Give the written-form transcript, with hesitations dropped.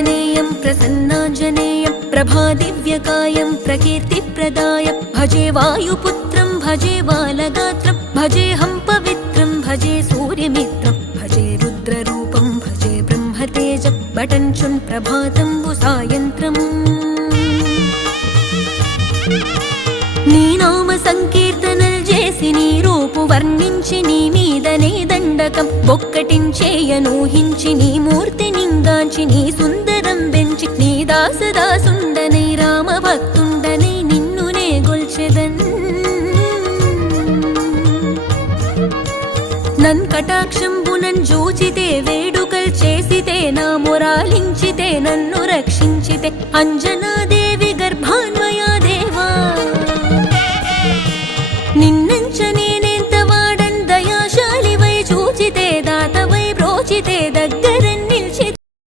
प्रसन्नाञ्जनेयं प्रसन्नाञ्जनेयं प्रभादिव्यकायं प्रकीर्तिप्रदायं भजे वायुपुत्रं भजे बालगात्रं भजेऽहं पवित्रं भजे सूर्यमित्रं भजे रुद्ररूपं भजे ब्रह्मतेजं बटञ्चुं प्रभातं सायन्त्रम् నీ నామ సంకీర్తనలు చేసి నీ రూపు వర్ణించి నీ మీదనే దండకం ఒక్కటించేయనూహించి నీ మూర్తి నింగాంచి నీ సుందరం పెంచి నీ దాసదాసుండనై రామ భక్తుండనై నిన్నునే గొల్చెదన్ నన్ కటాక్షంబునన్ జూచితే వేడుకల్ చేసితే నా మొరాలించితే నన్ను రక్షించితే అంజనాదేవి